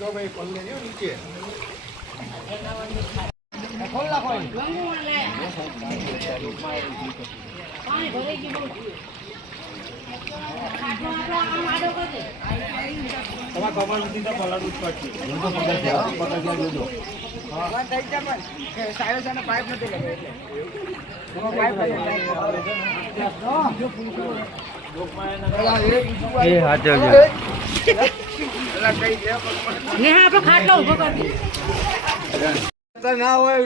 ભાઈ પલ્લે નીચે પાણી ભરાઈ ગયું ના હોય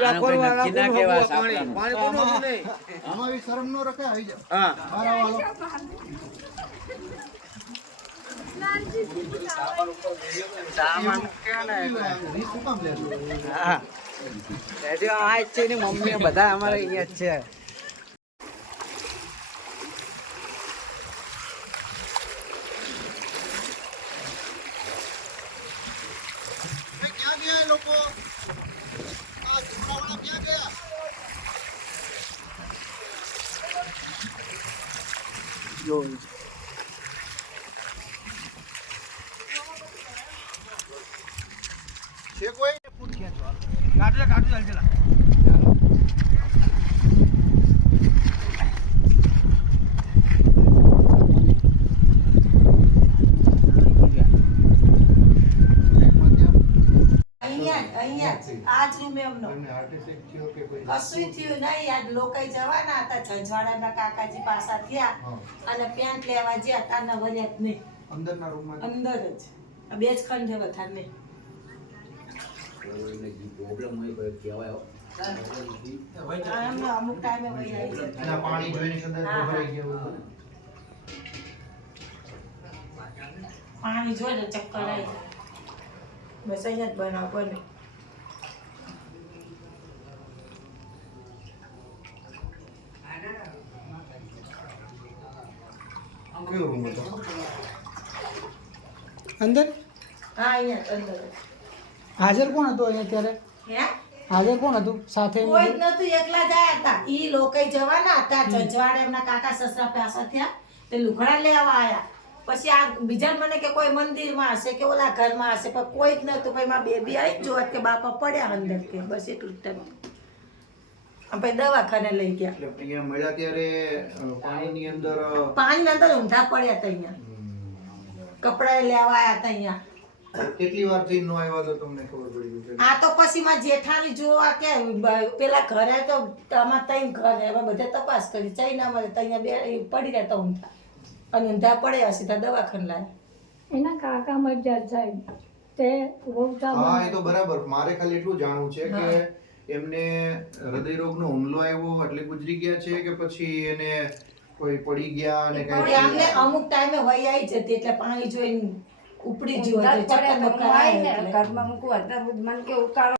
આમાં શરમ નો રખે આવી જાય મમ્મી બધા અમારે અહીંયા જ છે. ક્યાં ગયા લોકો? આ ઝુંપડાવાળા ક્યાં ગયા? જો છે કોઈ ફૂટ ખેંચવા કાઢો ચાલ ચલા આજ રૂમ એમનો કશું થયું નહીં. આજ લોકો જવાના હતા છંજવાડાના કાકાજી પાસા થયા અને પેન્ટ લેવા ગયા તારના વર્યા જ નહીં અંદરના રૂમમાં અંદર જ બે જ ખંડ છે વધારે નહીં. પ્રોબ્લેમ હોય કોઈ કહેવાય અમુક ટાઈમે વહી આવી જાય. પાણી જોઈને કદાચ ભરાઈ ગયું. પાણી જોઈને ચક્કર આવી જાય. બસ અહીંયા જ બનાવ બને. કેવો રૂમ હતો? અંદર હા અહીંયા અંદર હાજર કોણ હતું અહીંયા ત્યારે? હે હાજર કોણ હતું સાથે? કોઈ જ નતું, એકલા જ આયા હતા. ઈ લોકો જવાના હતા છંજવાડે, એમના કાકા સસરા પાસા થયા તે લુગડા લેવા આયા. પછી આ બીજા મને કે કોઈ મંદિરમાં હશે કે ઓલા ઘરમાં હશે, પણ કોઈ જ નતું. પછી મારા બેબી આવી જોત કે બાપા પડ્યા અંદર કે બસ એટલું જ ટાઈમ. પછી દવાખાને લઈ ગયા. એટલે અહીંયા મળ્યા ત્યારે પાણીની અંદર ઊંધા પડ્યા હતા. અહીંયા કપડા લેવા આયા હતા. અહીંયા કેટલી વાર જઈને નો આવ્યા તો તમને ખબર પડી ગઈ? આ તો પછી માં જેઠાણી જોવા કે પેલા ઘરે તો આમાં તઈ ઘરે હવે બધે તપાસ કરી ચાઇનામાં ત્યાં બે પડી રહેતા ઊંધા અને ઊંધા પડ્યા સીધા દવાખાને લાયા. એના કાકા મરજાદ સાહેબ તે હા એ તો બરાબર. મારે ખાલી એટલું જાણવું છે કે એમને હૃદય રોગનો હુમલો આવ્યો એટલે ગુજરી ગયા છે કે પછી એને કોઈ પડી ગયા અને કઈ અમને અમુક ટાઈમે વહી આવી જતી એટલે પાણી જોઈને ઉપડી જ હોય ચક્કર બક્કર આવે એટલે ઘરમાં મૂકવા મને કે ઉકાળો